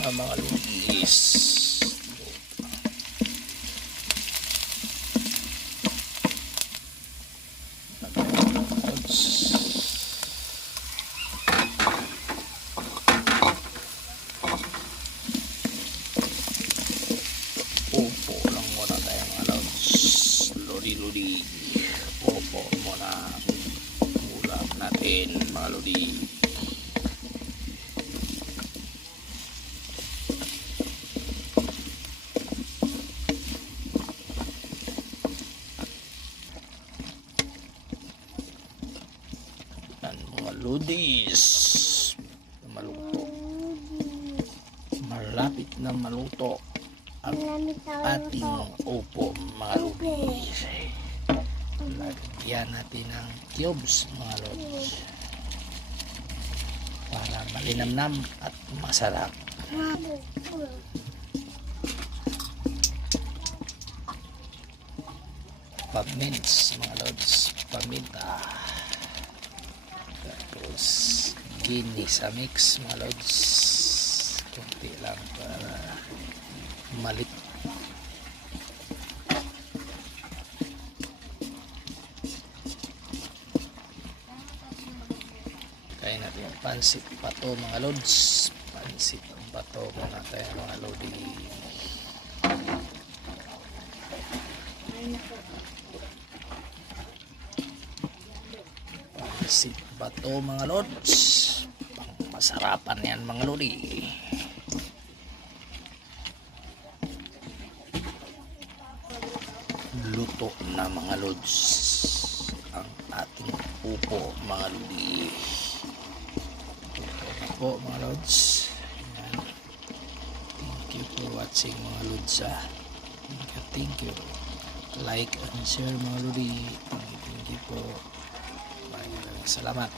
na mga lugis. Upo lang muna tayo mga lods. Lodi-lodi. Upo muna. Ulap natin mga lodi. Mga lodis maluto, malapit na maluto ang ating upo mga lodis. Lagyan natin ng cubes mga lodis para malinamnam at masarap. Pamints mga lodis, paminta. Tapos ginis sa mix mga lods, kunti lang para malik. Kaya natin yung pansit pato mga lods, pansit pato muna tayo mga lodi. Pansit bato mga lods, pang masarapan yan mga lodi. Luto na mga lods ang ating upo mga lodi. Luto na po mga lods. Ayan. Thank you for watching mga lods. Thank you. Like and share mga lodi. Thank you po. Maraming salamat.